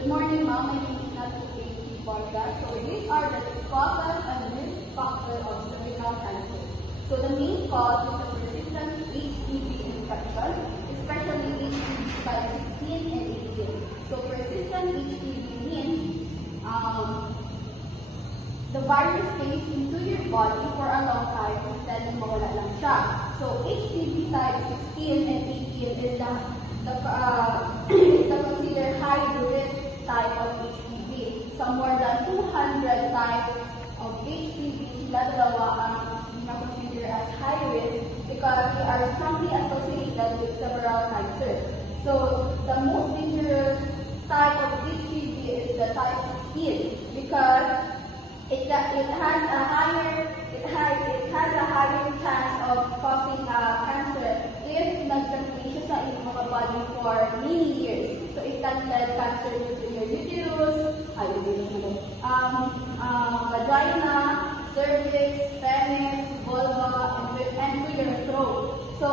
Good morning, ma'am. My name is Nat Porga. So these are the causes and risk factors of cervical cancer. So the main cause is the persistent HPV infection, especially HPV type 16 and 18. So persistent HPV means the virus stays into your body for a long time instead of mawala lang siya. So HPV type 16 and 18 is the considered high risk type of HPV. So more than 200 types of HPV sila dalawa ang considered as high risk because they are strongly associated with several cancers. So the most dangerous type of HPV is the type 16 because it has a higher chance of causing cancer if nag-transmit siya sa inyong mga body for many years. So it can lead cancer to your uterus, vagina, cervix, penis, vulva, and to your throat. So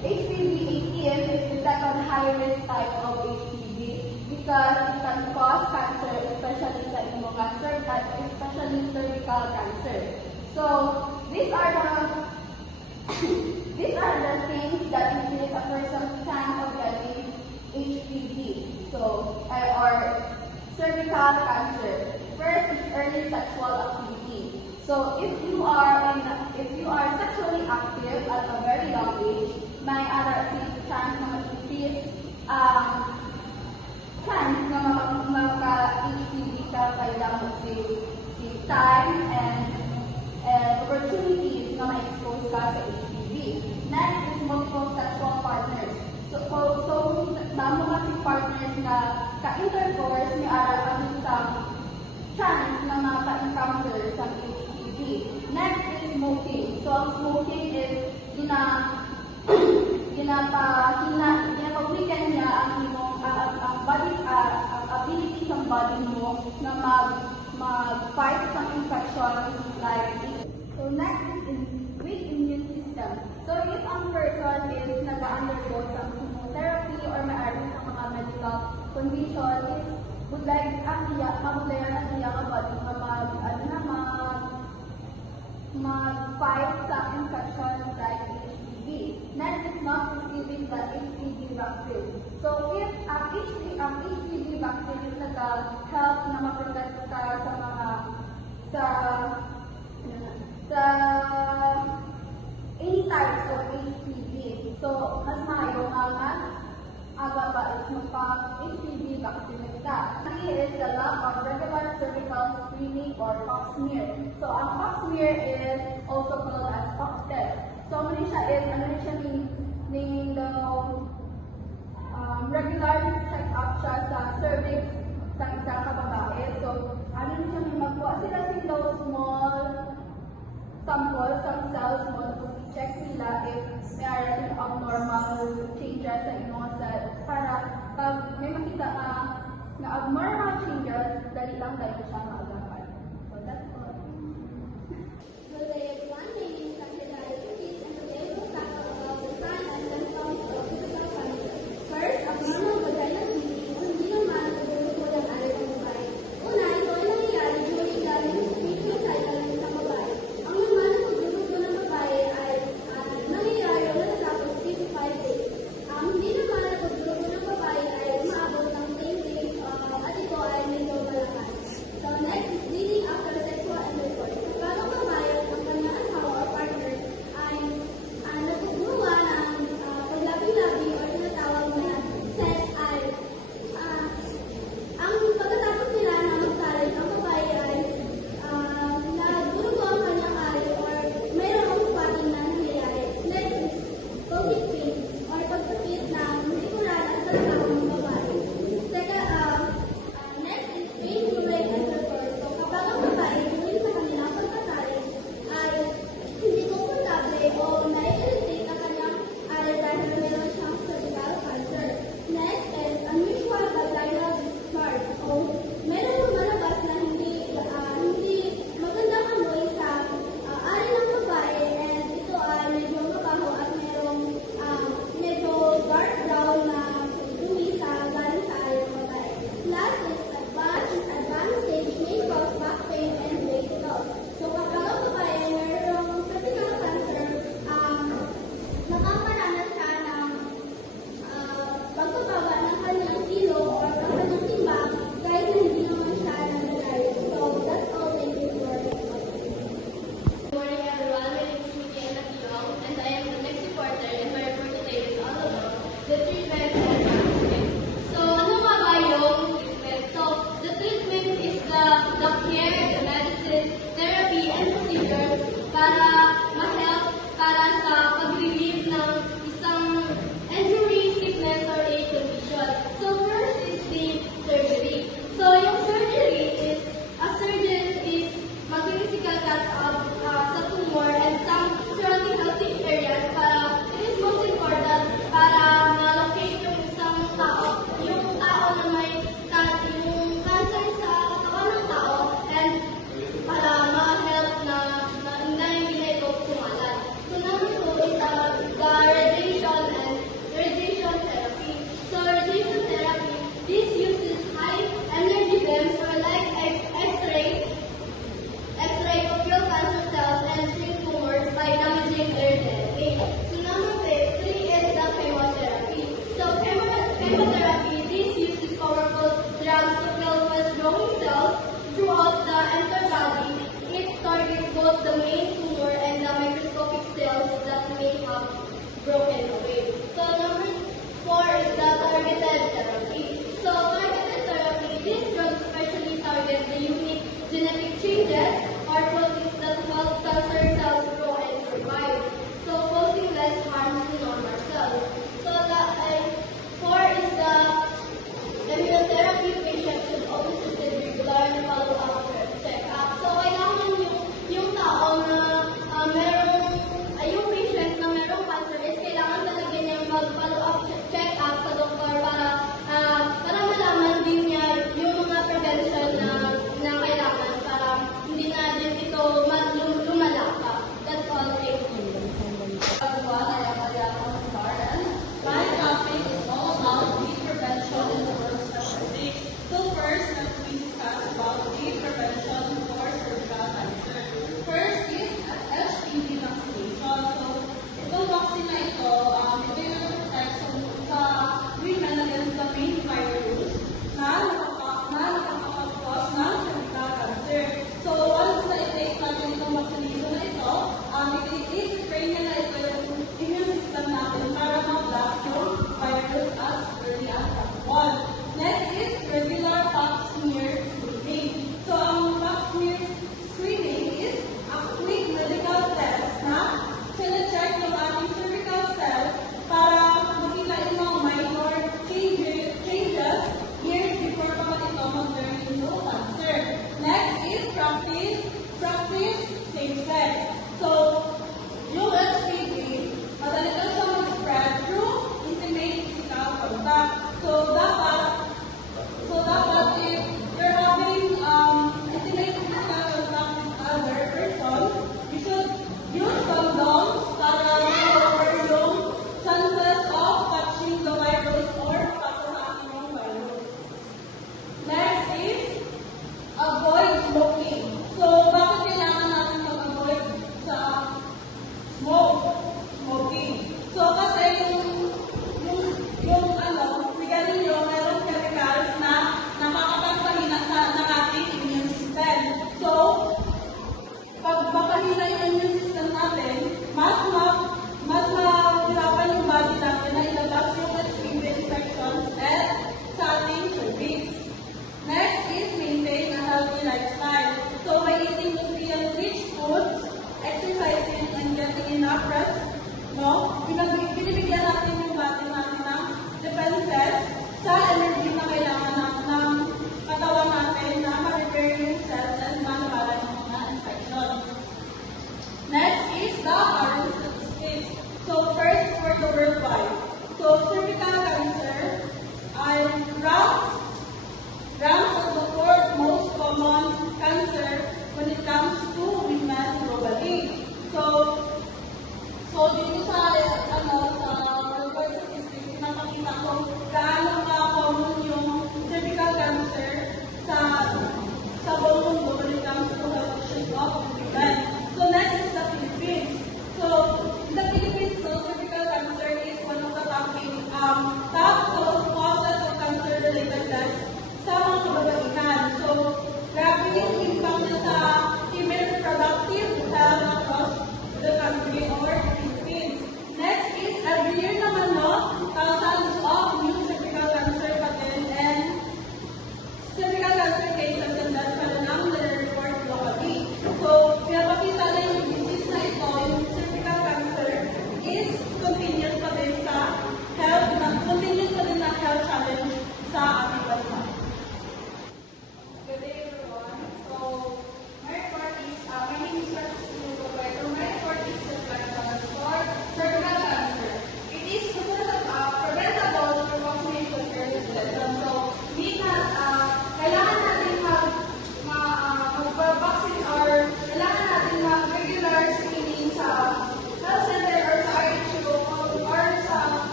HPV 18 is the second high-risk type of HPV because it can cause cancer, especially sa inyong cancer, especially cervical cancer. So these are the things that increase a person's chance of getting HPV, or cervical cancer. First is early sexual activity. So if you are sexually active at a very young age, may other chance na increase chance na maka-HPV ka kailangan save time and opportunities na ma-expose ka sa HPV. Next is multiple sexual partners. So mamo kasi partners na ka-intercourse ni ara ang isang chance na maka-encounter sa HPV. Next is smoking. So ang smoking is ginapa-weaken niya ang ability ng body mo na mag-fight sa infection like it. So next is weak immune system. So if ang person is nag-undergo sa chemotherapy or may-ari sa mga medical condition, is mabulayan ang iyang body na mag-fight sa infection like HPV. Next is not receiving the HPV vaccine. So if ang HPV vaccine is nag-help na ma-protect ka sa any types of HPV. So mas maayo mas aga pa is magpa-HPV vaccine ka. Three is the lack of regular cervical screening or pap smear. So ang pap smear is also called as pap test. So ano siya is regular check-up siya sa cervix sa isang kababae. So ano siya magkuha sila small sample, some cells mo, check nila if may abnormal changes sa inyong cell para pag may makita na abnormal changes, dali lang tayo siya maagapan. So that's all. Good day everyone, my name is Angela Alexis and today we'll tackle about the signs and symptoms of cervical cancer. First, abnormal vaginal bleeding o hindi naman nagluluko ng alay ng babae. Una, ito ay nangyayari during the menstrual cycle ng isang babae. Ang naman ng pagluluko ng babae ay nangyayari o natatapos 3 to 5 days. Hindi naman ang pagluluko ng babae ay umaabot ng 10 days at ito ay medyo malakas. Sa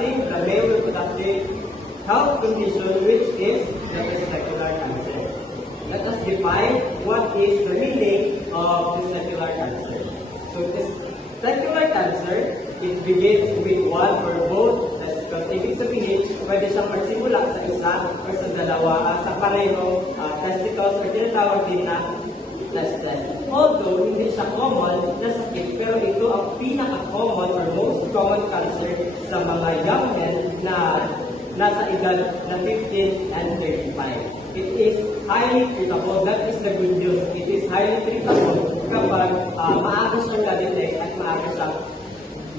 discussing the male reproductive health condition, which is the testicular cancer. Let us define what is the meaning of testicular cancer. So, testicular cancer, it begins with one or both testicles. Ibig sabihin, pwede siyang magsimula sa isa or sa dalawa, sa pareho testicles, or tinatawag din na testes. Although, hindi siya common na sakit, pero ito ang pinaka-common or most common cancer sa mga young men na nasa edad na 15 and 35. It is highly treatable. That is the good news. It is highly treatable kapag maaga siyang na-detect at maaga siyang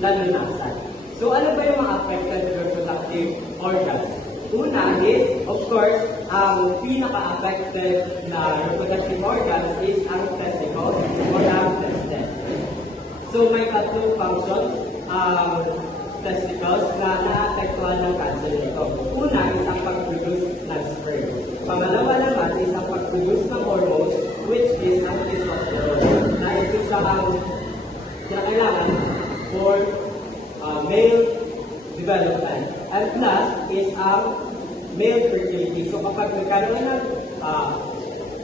nalunasan. So, ano ba yung mga affected reproductive organs? Una is, of course, ang pinaka-affected na reproductive organs is ang testicles or ang testes. So, may tatlong functions ang testicles na naapektuhan ng cancer nito. Una is ang pag-produce ng sperm. Pangalawa naman is ang pag-produce ng hormones, which is ang testosterone, na ito siya ang kinakailangan for male development. And last is ang male fertility. So kapag nagkaroon ng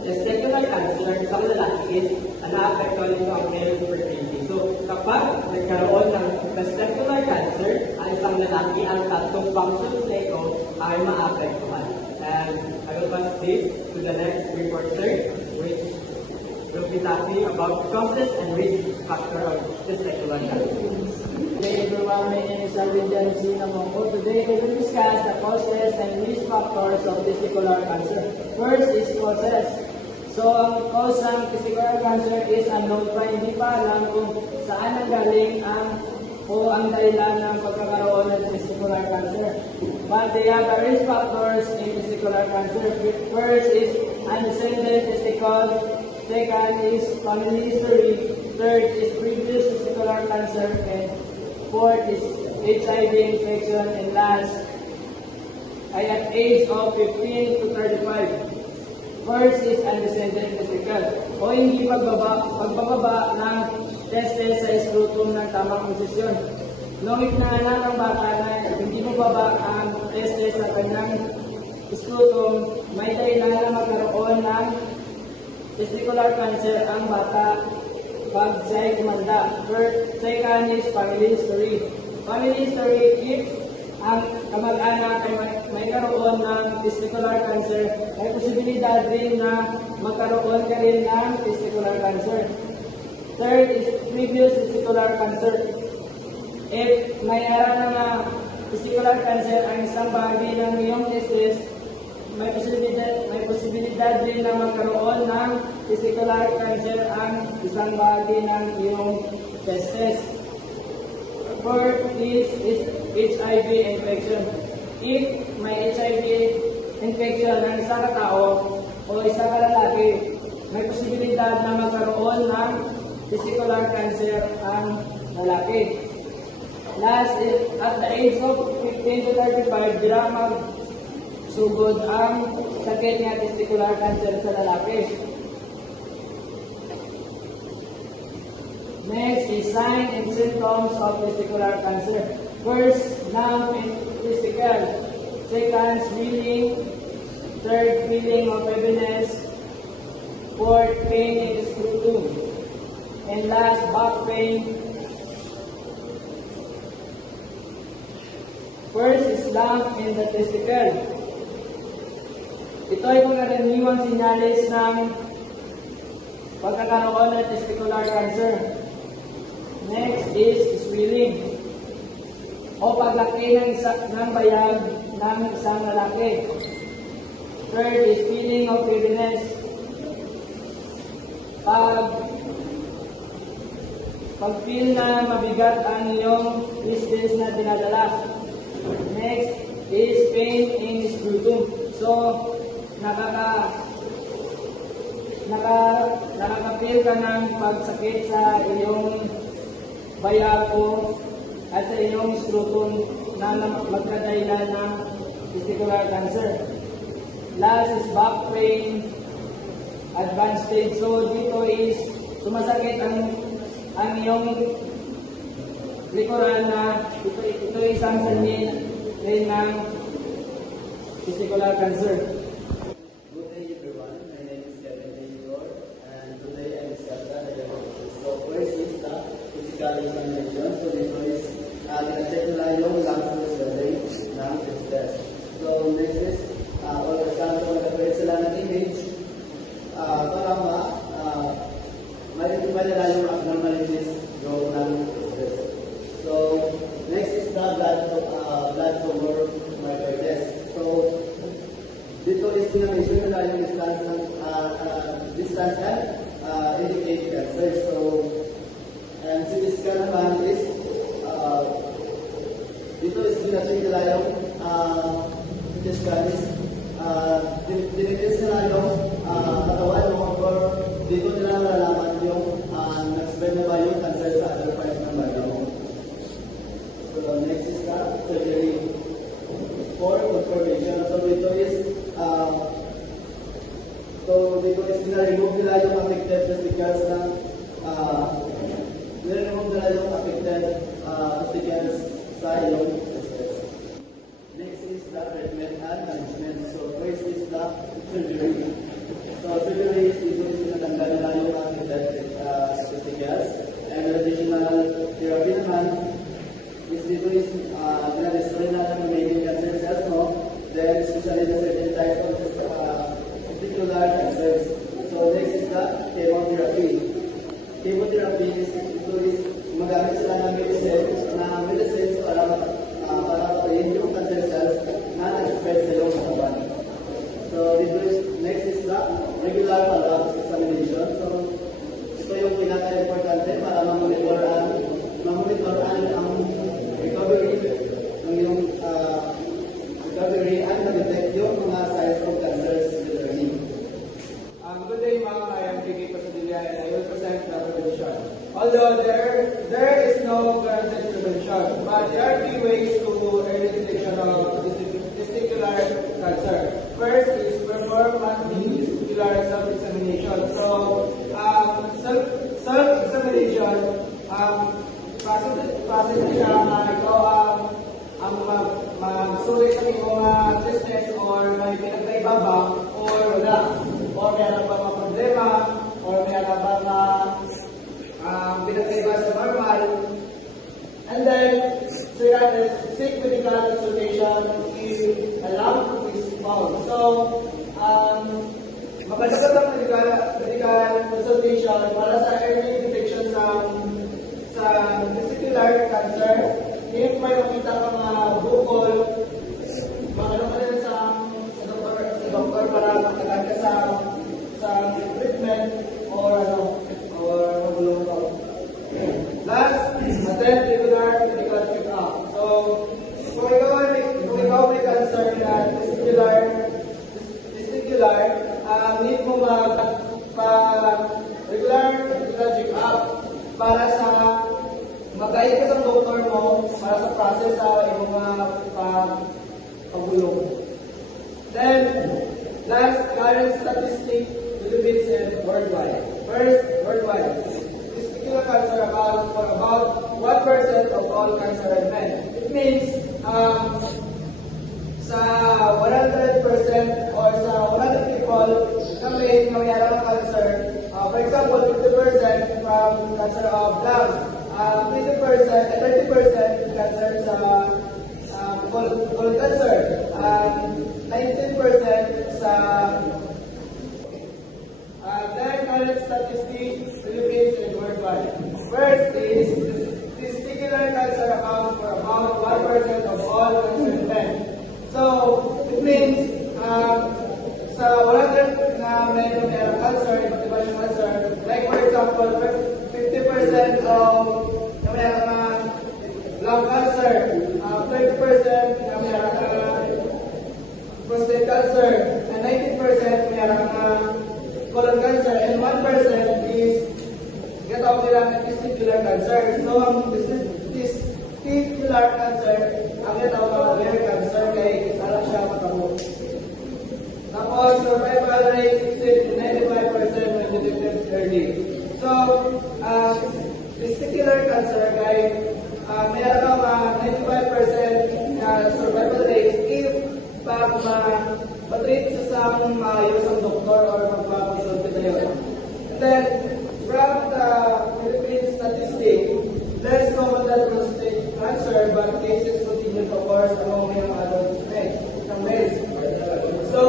testicular cancer, isang lalaki is naapektuhan nito ang male fertility. So kapag nagkaroon ng testicular cancer, ang isang lalaki, ang tatlong functions na ito ay maapektuhan. And I will pass this to the next reporter, which will be talking about causes and risk factor of testicular cancer. Hey everyone, my name is Alvin Jansi Namongo. Today we will discuss the causes and risk factors of testicular cancer. First is causes. So, ang cause ng testicular cancer is unknown pa, hindi pa alam kung saan nanggaling ang dahilan ng pagkakaroon ng testicular cancer. But they have the risk factors in testicular cancer. First is undescended testicles. Second is family history. Third is previous testicular cancer. And fourth is HIV infection. And last, ay at age of 15 to 35. First is undescended testicle, o hindi pagbaba ng testes sa scrotum ng tamang posisyon. Nung ipinanganak ang bata na hindi mababa ang testes sa kanyang scrotum, may dahilan na magkaroon ng testicular cancer ang bata pag siya'y kumanda. Second is family history. Family history, if ang kamag-anak ay may karoon ng testicular cancer, may posibilidad rin na magkaroon ka rin ng testicular cancer. Third is previous testicular cancer. If may harap na testicular cancer ang isang bahagi ng iyong testes, may posibilidad rin na magkaroon ng testicular cancer ang isang bahagi ng iyong testes. Fourth is HIV infection. If may HIV infection ng isang katao o isang lalaki, may posibilidad na magkaroon ng testicular cancer ang lalaki. Last is at the age of 15 to 35, di lang magsugod ang sakit ng testicular cancer sa lalaki. Next is signs and symptoms of testicular cancer. First, numb and testicle. Second, swelling. Third, feeling of heaviness. Fourth, pain in the scrotum. And last, back pain. First is lump in the testicle. Ito ay pangkaraniwang sinyalis ng pagkakaroon ng testicular cancer. Next is swelling o paglaki ng bayag ng isang lalaki. Third is feeling of heaviness. Pag-feel na mabigat ang iyong testes na dinadala. Next is pain in scrotum. So, nakaka-feel ka ng pagsakit sa iyong bayako at sa iyong scrotum na magkadahilan ng testicular cancer. Last is back pain, advanced stage. So dito is sumasakit ang iyong likuran na ito isang sanhin pain ng testicular cancer. Good day everyone, my name is Kevin Taylor and today I discuss the diagnosis. So first is the physical examination. So dito is tina-check nila yung lungs ng survey ng test. So next is ultrasound. So magkakalit sila ng image para ma-identify nila yung abnormalities yung ng test. So next is the blood tumor marker test. So dito is pinag-measure nila yung distance and indicate cancer. So, and CT scan naman is, dito is pinag-check nila yung CT scan is, dinitest nila yung katawan mo or dito nila nalalaman yung nag-spread na ba yung cancer sa other parts ng body mo. So, next is the surgery for confirmation. So, dito is nire-remove nila yung affected testicles na nire-remove nila yung affected testicles sa ilong testicles. Next is the treatment and management. So first is the surgery. So surgery is dito is tinatanggal nila yung affected testicles, and additional therapy naman is dito is na-destroy na ng remaining cancer cells mo, then especially the certain types of testicular cancers. So next is the chemotherapy. Chemotherapy is magamit sila ng medicines para patayin yung cancer cells na nag-spread sa iyong katawan. So next is the regular follow-up examination. So ito yung pinaka-importante para ma-monitoran ang recovery ng iyong recovery and ma-detect yung mga signs of cancers early. Good day, ma'am. I am Kiki Pasadilla and I will present the prevention. Although there is no guaranteed prevention, but there are three ways to early detection of testicular cancer. First is perform monthly testicular self-examination. So, self-examination, process siya na ikaw ang mag-survey sa iyong business or may pinagkaiba ba or wala. Or meron ba mga problema, or meron ba mga pinagkaiba sa normal. And then, so yan is seek medical consultation if alarm is found. So, mapadagat ang medical consultation para sa early detection sa testicular cancer. If may makita ka mga bukol, ano ka rin sa doktor para matagal ka sa treatment or magulong ka. Last, attend regular medical check-up. So, kung ikaw may cancer na testicular, need mo regular medical check-up para sa mag-guide ka sa doktor mo para sa process sa iyong mga pagulong. Then, last, current statistic, Philippines and worldwide. First, worldwide. Testicular cancer accounts for about 1% of all cancer in men. It means, sa 100% or sa 100 people na may nangyayari ng cancer, for example, 50% from cancer of lungs, 30% cancer sa colon cancer, 19% sa current statistics, Philippines and worldwide. First is testicular cancer accounts for about 1% of all cancer in men. So it means sa 100 na may cancer, iba't iba yung cancer, like for example, 50% of may lung cancer, 30% na may prostate cancer, and 19% may colon cancer, and 1% is gatawag nila ng testicular cancer. So ang testicular cancer, ang gatawag ng ovarian cancer kay isa lang siya matamo. Tapos survival rate 60 to 95% when detected early. So testicular cancer kay mayroon 95% survival patreat sa maayos ang doktor or magpapasulti tayo. And then, from the Philippine statistic, less common than prostate cancer, but cases continue to occur among young adults and males. So,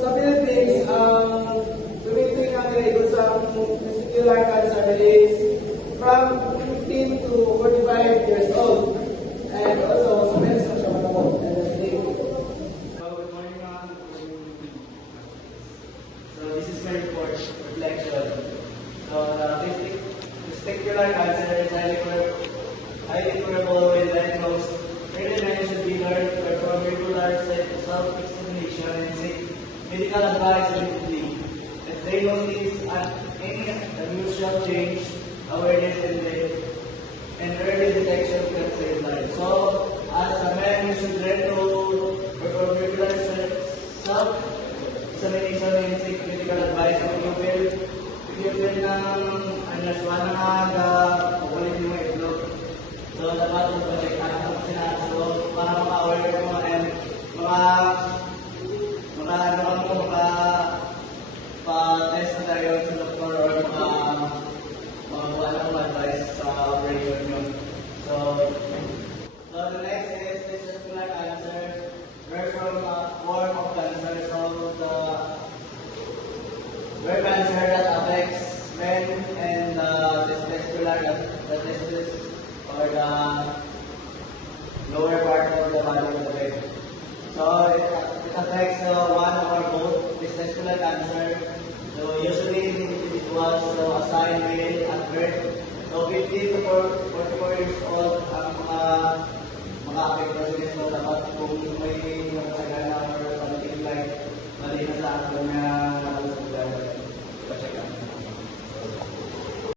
sa Philippines, ang tumiting ang rate sa testicular cancer is from 15 to 45 years old. And also, sa males na siya malamot. So, good morning ma'am. So, this is my report, reflection. So, testicular cancer is highly curable when diagnosed. Early men should be learned to perform regular self-examination and seek medical advice immediately. If they notice any unusual change, awareness and early detection can save lives. So, as a man, you should learn to perform regular self-examination and seek medical advice. If you feel anaswan na nga, kukulit yung mga itlog. So, dapat mag-check out ang sinaso para maka-aware mo and pa-test na tayo sa doktor or makakuha na kong advice sa operation nyo. So the next is testicular cancer. We're from a form of cancer. So we're cancer that affects men and the testis or the lower part of the body of the leg. So it affects one or both testicular cancer. So usually individuals assigned male at birth. So 50 to 44 years old ang mga apekto nila. So dapat kung may nakasagana or something like mali na sa akin na